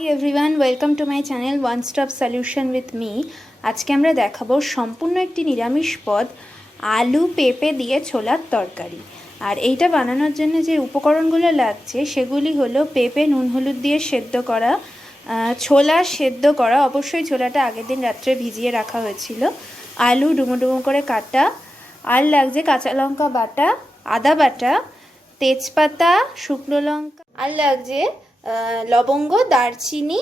Hi everyone, welcome to my channel one stop solution with me. আজকে আমরা দেখাবো সম্পূর্ণ একটি নিরামিষ পদ, আলু পেঁপে দিয়ে ছোলার তরকারি। আর এইটা বানানোর জন্য যে উপকরণগুলো লাগছে সেগুলি হলো পেঁপে নুন হলুদ দিয়ে সেদ্ধ করা, ছোলা সেদ্ধ করা, অবশ্যই ছোলাটা আগের দিন রাত্রে ভিজিয়ে রাখা হয়েছিল, আলু ডুমো ডুমো করে কাটা, আর লাগছে কাঁচা লঙ্কা বাটা, আদা বাটা, তেজপাতা, শুকনো লঙ্কা, আর লাগছে লবঙ্গ, দারচিনি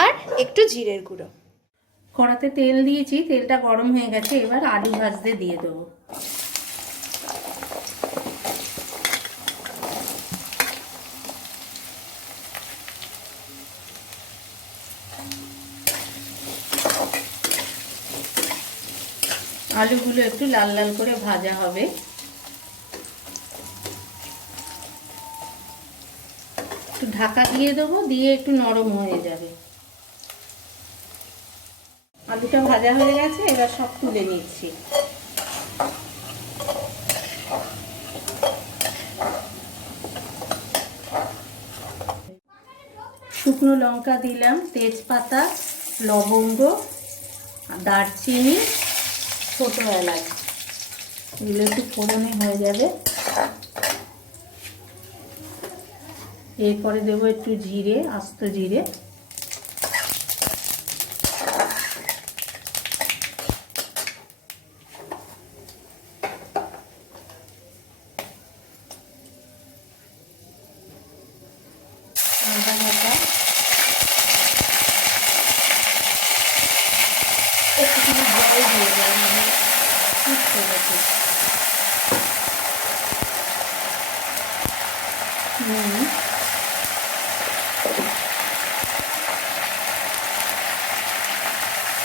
আর একটু জিরের গুঁড়ো। কড়াতে তেল দিয়েছি, তেলটা গরম হয়ে গেছে। এবার আলু ভাজতে দিয়ে দেবো। আলুগুলো একটু লাল লাল করে ভাজা হবে। একটু ঢাকা দিয়ে দেবো, দিয়ে একটু নরম হয়ে যাবে। আলুটা ভাজা হয়ে গেছে, এবার সব তুলে নিচ্ছি। শুকনো লঙ্কা দিলাম, তেজপাতা, লবঙ্গ, দারচিনি, ছোট এলাচ, এগুলো একটু ফোড়নে হয়ে যাবে। এরপরে দেবো একটু জিরে, আস্ত জিরে, আদা বাটা, একটুখানি জল দিয়ে দেবো, মানে ফুটতে গেছে।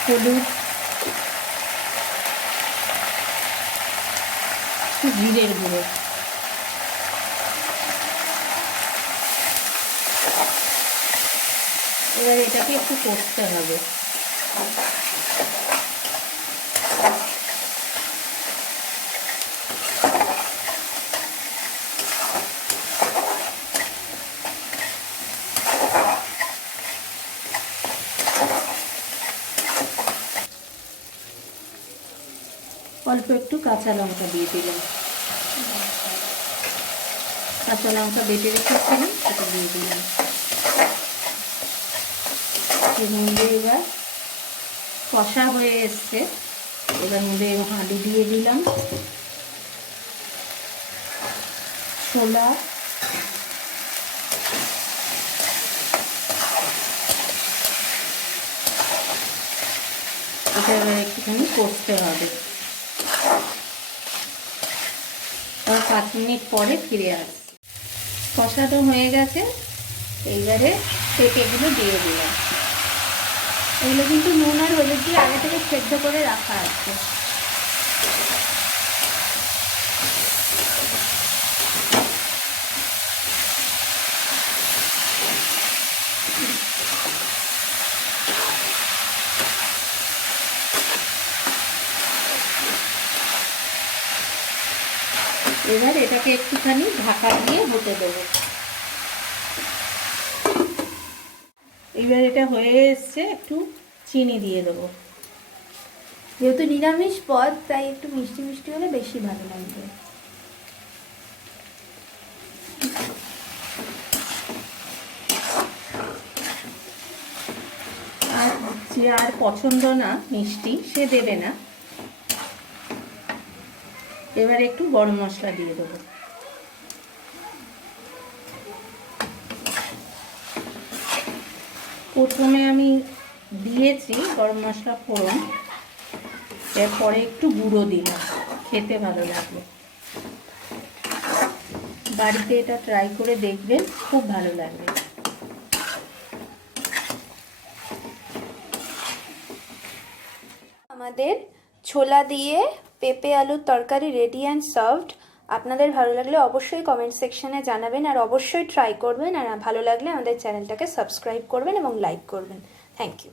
হলুদ, একটু জিরের গুঁড়ো, এবার এটাকে একটু কষতে হবে। অল্প একটু কাঁচা লঙ্কা দিয়ে দিলাম, কাঁচা লঙ্কা বেটে রেখেছিলাম সেটা দিয়ে দিলাম। এবার কষা হয়ে এসছে, এবার মধ্যে আলু দিয়ে দিলাম, ছোলা, এটা এবার একটুখানি কষতে হবে। 5 মিনিট পরে ফিরে আসছি। কষাটা হয়ে গেছে, এইবারে পেঁপেগুলো দিয়ে দিলাম। এগুলো কিন্তু নুন আর হলুদ দিয়ে আগে থেকে সেদ্ধ করে রাখা আছে। এবার এটাকে একটুখানি ঢাকা দিয়ে হতে দেবো। এবার এটা হয়ে এসছে, একটু চিনি দিয়ে দেবো। যেহেতু নিরামিষ পদ তাই একটু মিষ্টি মিষ্টি হলে বেশি ভালো লাগবে। আর যে আর পছন্দ না মিষ্টি, সে দেবে না। এবার একটু গরম মশলা দিয়ে দেবো। প্রথমে আমি দিয়েছি গরম মশলা ফোড়ন, এরপরে একটু গুঁড়ো দিলাম, খেতে ভালো লাগবে। বাড়িতে এটা ট্রাই করে দেখবেন, খুব ভালো লাগবে। আমাদের ছোলা দিয়ে পেঁপে আলুর তরকারি রেডি অ্যান্ড সার্ভড। আপনাদের ভালো লাগলে অবশ্যই কমেন্ট সেকশনে জানাবেন, আর অবশ্যই ট্রাই করবেন, আর ভালো লাগলে আমাদের চ্যানেলটাকে সাবস্ক্রাইব করবেন এবং লাইক করবেন। Thank you.